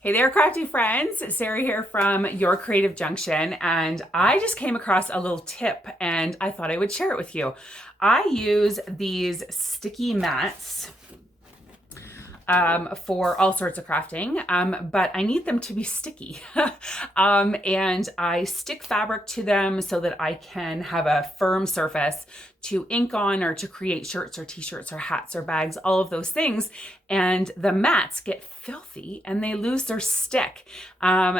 Hey there, crafty friends. Sarah here from Your Creative Junction, and I just came across a little tip and I thought I would share it with you. I use these sticky mats for all sorts of crafting, but I need them to be sticky. And I stick fabric to them so that I can have a firm surface to ink on or to create shirts or t-shirts or hats or bags, all of those things. And the mats get filthy and they lose their stick.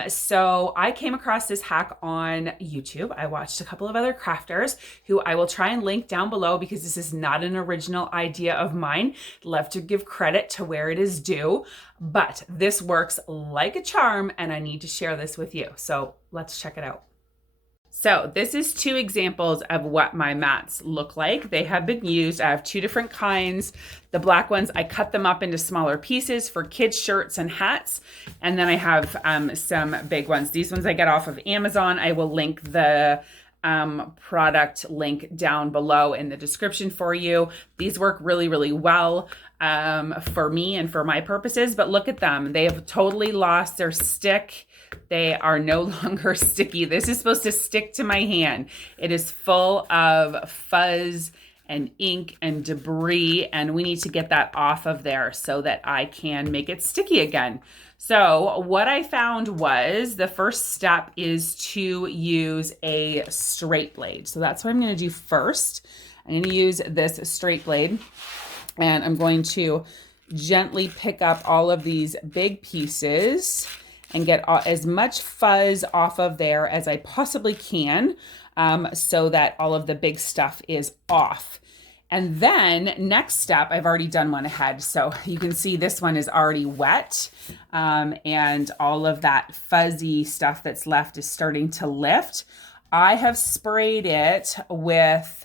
So I came across this hack on YouTube. I watched a couple of other crafters who I will try and link down below because this is not an original idea of mine. Love to give credit to where it is due, but this works like a charm and I need to share this with you. So let's check it out. So this is two examples of what my mats look like. They have been used. I have two different kinds. The black ones, I cut them up into smaller pieces for kids' shirts and hats. And then I have some big ones. These ones I get off of Amazon. I will link the product link down below in the description for you. These work really, really well for me and for my purposes, but look at them. They have totally lost their stick. They are no longer sticky. This is supposed to stick to my hand. It is full of fuzz and ink and debris, and we need to get that off of there so that I can make it sticky again. So what I found was the first step is to use a straight blade. So that's what I'm going to do first. I'm going to use this straight blade, and I'm going to gently pick up all of these big pieces and get as much fuzz off of there as I possibly can, so that all of the big stuff is off. And then next step, I've already done one ahead. So you can see this one is already wet, and all of that fuzzy stuff that's left is starting to lift. I have sprayed it with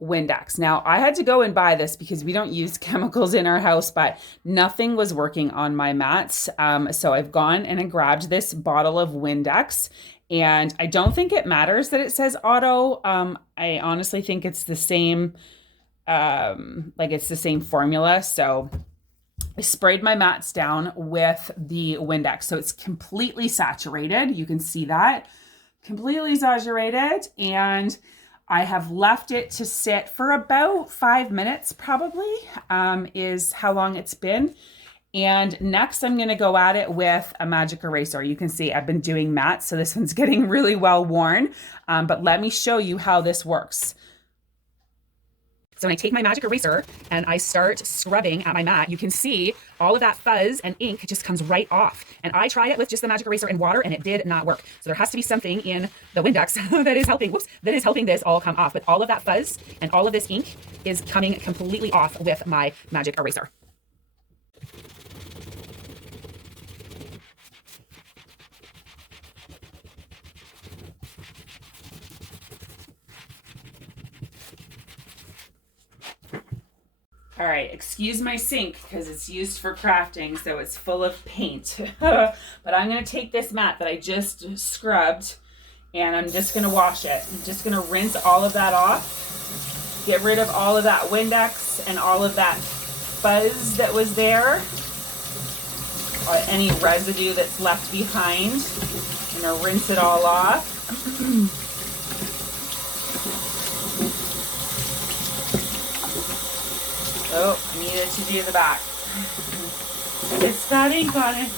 Windex. Now, I had to go and buy this because we don't use chemicals in our house, but nothing was working on my mats. So I've gone and I grabbed this bottle of Windex, and I don't think it matters that it says auto. I honestly think it's the same, it's the same formula. So I sprayed my mats down with the Windex. So it's completely saturated. You can see that. Completely saturated. And I have left it to sit for about 5 minutes, probably, is how long it's been. And next I'm going to go at it with a magic eraser. You can see I've been doing mats, so this one's getting really well worn. But let me show you how this works. So when I take my magic eraser and I start scrubbing at my mat, you can see all of that fuzz and ink just comes right off. And I tried it with just the magic eraser and water and it did not work. So there has to be something in the Windex that is helping this all come off. But all of that fuzz and all of this ink is coming completely off with my magic eraser. All right, excuse my sink because it's used for crafting, so it's full of paint. But I'm going to take this mat that I just scrubbed and I'm just going to wash it. I'm just going to rinse all of that off, get rid of all of that Windex and all of that fuzz that was there, or any residue that's left behind. I'm going to rinse it all off. Oh, I needed to do the back. It's got ink on it.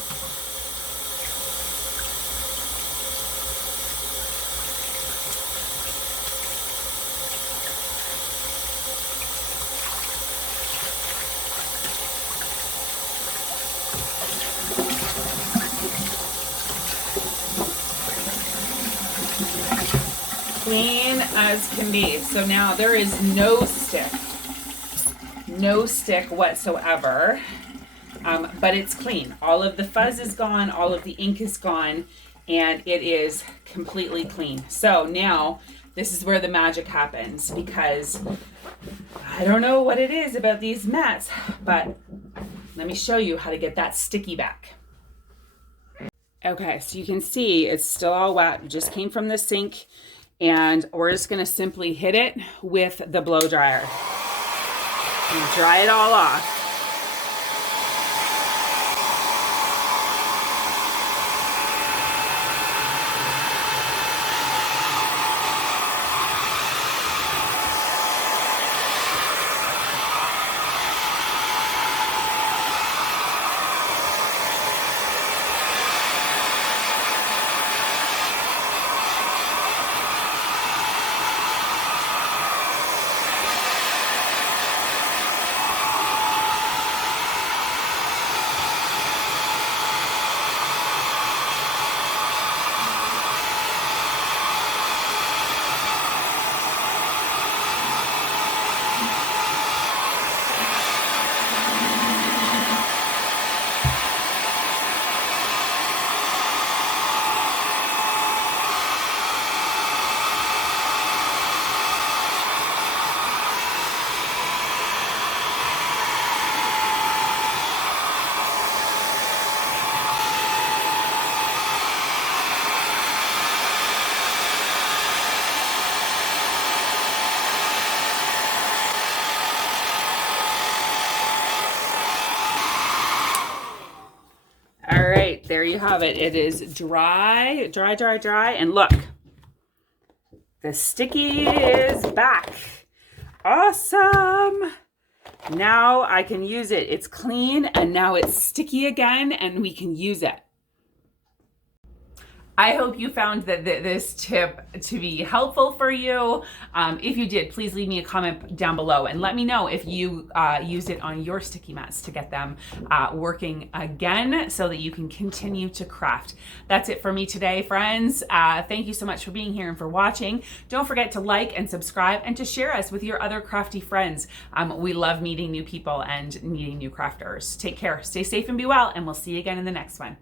Clean as can be. So now there is no stick whatsoever, but it's clean. All of the fuzz is gone, all of the ink is gone, and it is completely clean. So now this is where the magic happens, because I don't know what it is about these mats, but let me show you how to get that sticky back. Okay, so you can see it's still all wet. It just came from the sink, and we're just gonna simply hit it with the blow dryer and dry it all off. there you have it. It is dry, dry, dry, dry. And look, the sticky is back. Awesome. Now I can use it. It's clean and now it's sticky again and we can use it. I hope you found that this tip to be helpful for you. If you did, please leave me a comment down below and let me know if you used it on your sticky mats to get them working again so that you can continue to craft. That's it for me today, friends. Thank you so much for being here and for watching. Don't forget to like and subscribe and to share us with your other crafty friends. We love meeting new people and meeting new crafters. Take care, stay safe and be well, and we'll see you again in the next one.